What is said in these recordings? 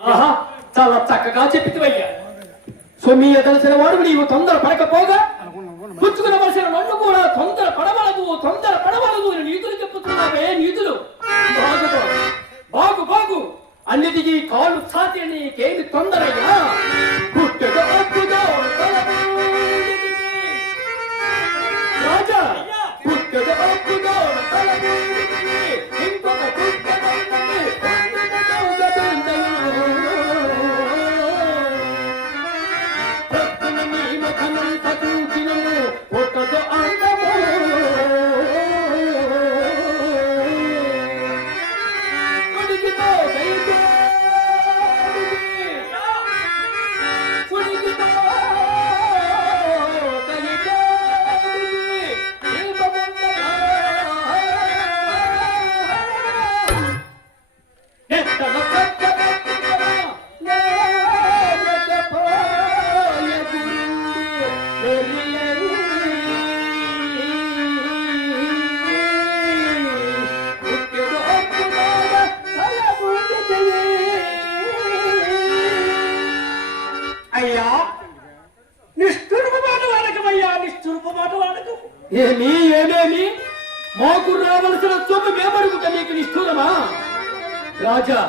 ఆహా చాలా చక్కగా చెప్పితివయ్యా సొమ్మి తెలిసిన వాడు నీవు తొందర పడకపోగా పుచ్చుకునవలసిన నన్ను కూడా తొందర పడవలదు తొందర పడవలదు అని నీతులు చెప్పుతున్నావే నీతులు. బాగు బాగు. బాగు బాగు. అన్నిటికీ కాలు సాతి నీకేమి తొందరయ్యా. ఏమి ఏమేమి? మాకు రావలసిన సొమ్ము మేమడుగుట నీకు నిష్ఠూరమా? రాజా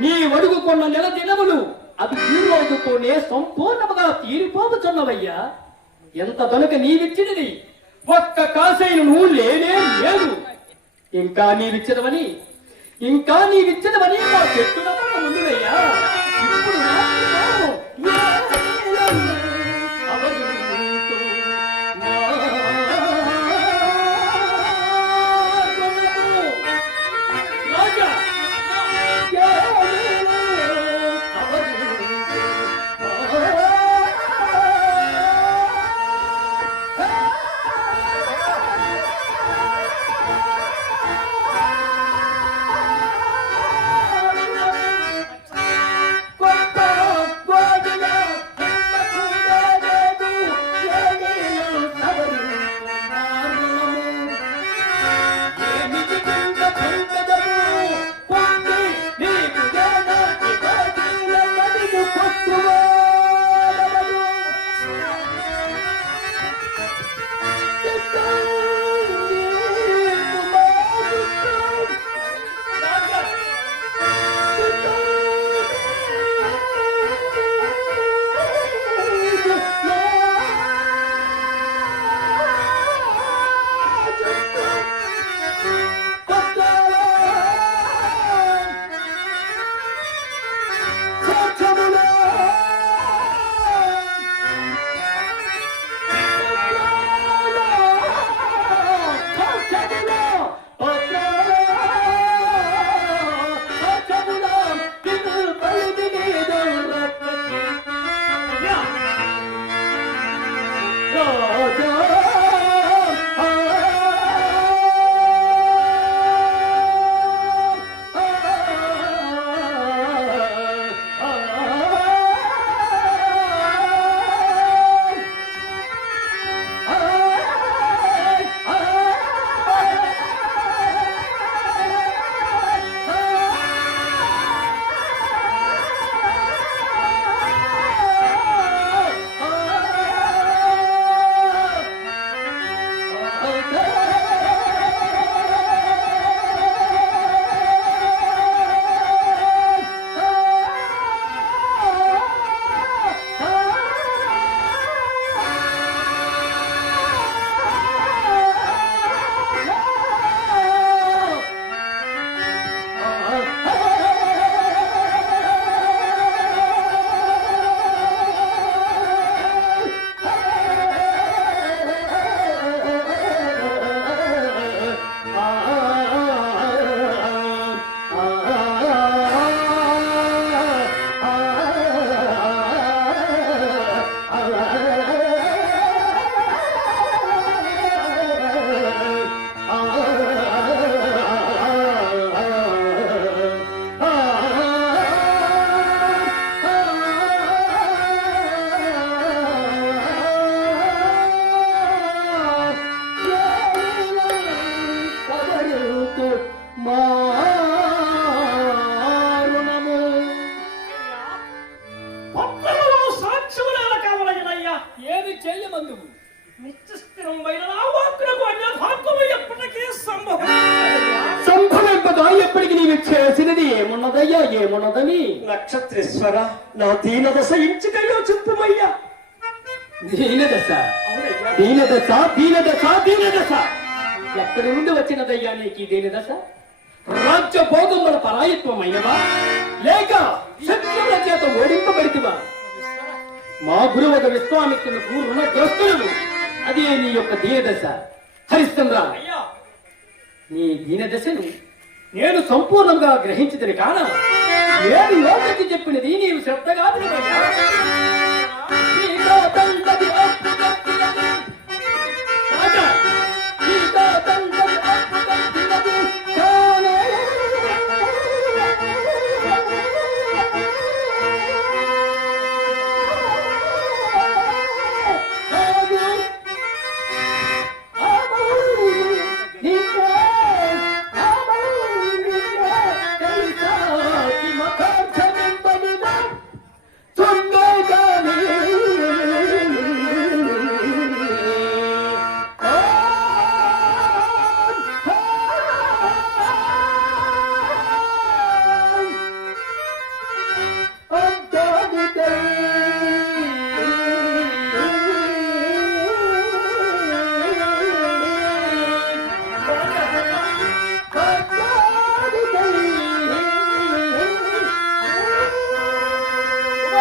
నీ అడుగుకున్న నెల దినములు అది ఈ రోజుతోనే సంపూర్ణముగా తీరిపోవచ్చున్నవయ్యా. ఎంత కనుక నీవిచ్చినది ఒక్క కాసైన నువ్వు లేనే లేదు. ఇంకా నీవిచ్చినవని ఇంకా నీవిచ్చినవని నా చెట్టున ముందువయ్యా చేసినది ఏమున్నదయ్యా? ఏమున్నదని? నక్షత్రేశ్వర నా దీన దశ ఇంచుకయ్యో చెప్పుమయ్యా. దీనదశ? దీనదశ దీనదశ దీనదశ. ఎక్కడి నుండి వచ్చినదయ్యా నీకు ఈ దీనదశ? రాజ్య భోగముల పరాయత్వమైనవా లేక శత్రువుల చేత ఓడింపబడితివా? మా గురువక విశ్వామిత్రులకు రుణగ్రస్తులను అదే నీ యొక్క దీనదశ. హరిశ్చంద్ర నీ దీనదశను నేను సంపూర్ణంగా గ్రహించదని కాన? నేను లోకకి చెప్పినది? నీవు శ్రద్ధగా వినవయ్యా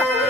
Hallelujah.